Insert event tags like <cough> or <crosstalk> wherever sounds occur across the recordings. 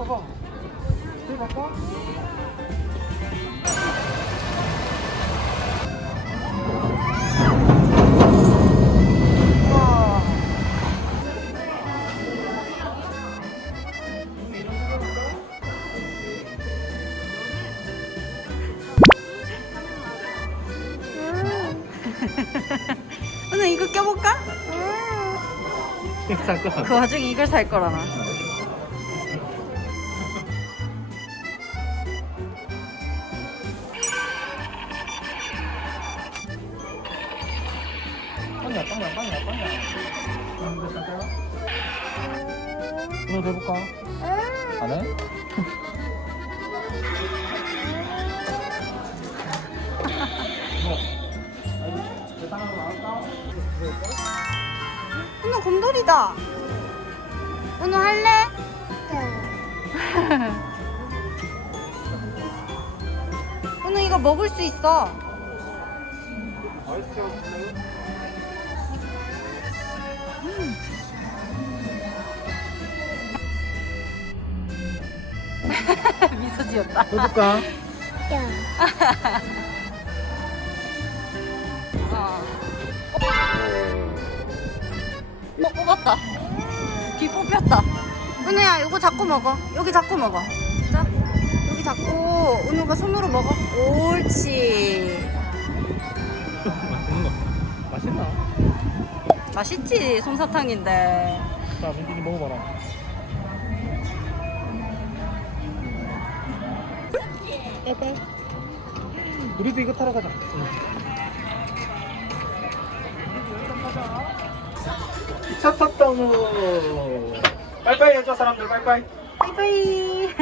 봐봐. 저기 갈까? 우와. 오늘 이거 껴볼까? 잠깐. 그 와중에 이걸 살 거라나. 오늘 해볼까? 안 해? 오늘 곰돌이다. 오늘 할래? <laughs> 오늘 이거 먹을 수 있어. 아 미소 지었다. 해볼까? 어. 어, 뽑았다. 귀 뽑혔다. 은혜야, 이거 자꾸 먹어. 여기 자꾸 먹어. 자, 여기 자꾸 은우가 손으로 먹어. 옳지. 맛있나? 맛있지, 솜사탕인데. 자, 민준이 먹어봐라. 빠이빠이. 우리도 이거 타러 가자. 기차 탔다무. 빠이빠이 해줘 사람들 빠이빠이. 빠이빠이. <laughs>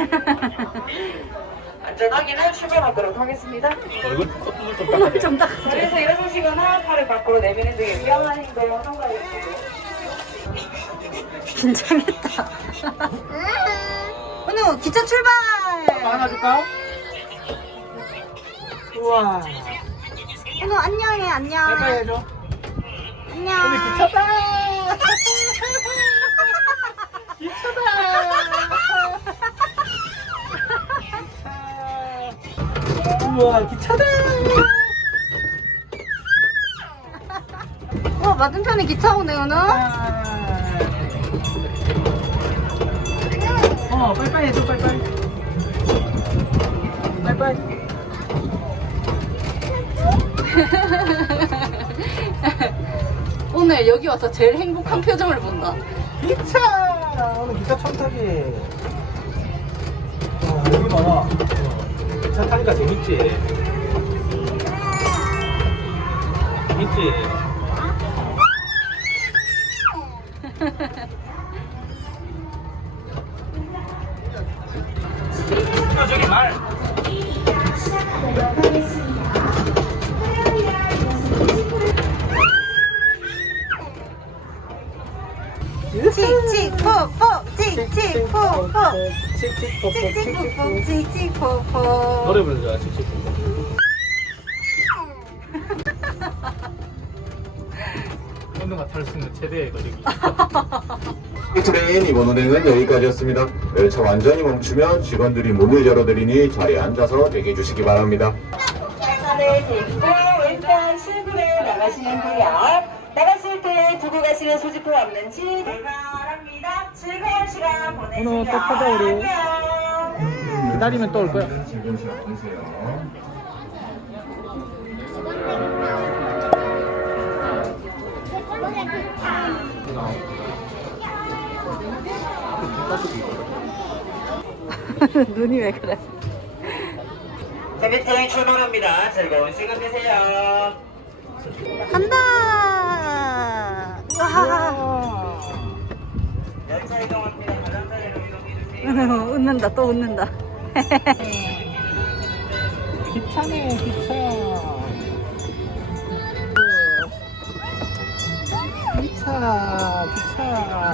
안전하게는 출발하도록 하겠습니다. 얼굴 콧물 좀 오늘 닦아야 좀 딱. 자리에서 일어서시거나 팔을 밖으로 내미는 등의 위험한 행동을 삼가주시고 긴장했다. 은우, 기차 출발! 안아줄까? 우와. 은우, 안녕해, 안녕. 빠이빠이 해줘. 안녕. 오늘 기차다. <laughs> 기차다. 우와 기차다. 어, 맞은편에 기차 오네, 은우. 어 빠이빠이 해줘 빠이빠이. 오늘 여기 와서 제일 행복한 표정을 본다. 기차 오늘 기차 처음 타기. 와 여기 봐라. 어, 기차 타니까 재밌지. 재밌지. <laughs> 아, 저기 말. 이 트레인 이번 운행은 여기까지였습니다. 열차 완전히 멈추면 직원들이 문을 열어드리니 자리에 앉아서 대기해 주시기 바랍니다. 일단 출구를 나가시는 뒤요. 나갔을 때 두고 가시는 소지품 없는지 대가랍니다. 즐거운 시간 보내세요. 오늘 또 우리. 안녕. 기다리면 또 올 거야 즐거운 시간 보내세요. 눈이 왜 그래? 재밌게 출발합니다. 즐거운 시간 되세요. 간다! 와! <laughs> 웃는다, 또 웃는다. 기차네 기차 기차 기차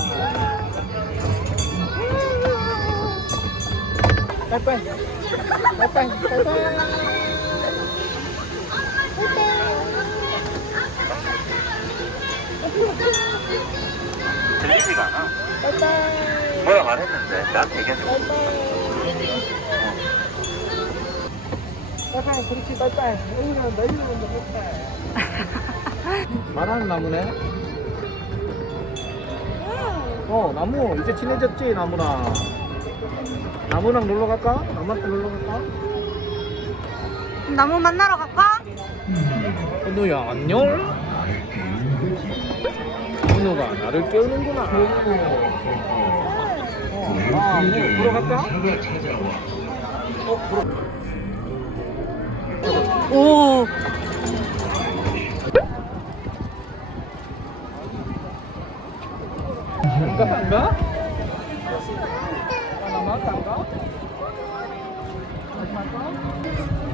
빠이빠이 빠이 말했는데 나한테 얘기하지 빨빨 그렇지 빨빨 여기는 내리는 건데 빨빨 말하는 나무네? 어 나무. 이제 친해졌지 나무랑. 나무랑 놀러 갈까? 나무한테 놀러 갈까? 나무 만나러 갈까? 현우야 안녕. 현우가 나를 깨우는구나. 어, 아, 뭐, 들어갈까? 오. 안가 안가? 하나만 안가? 마지막 거?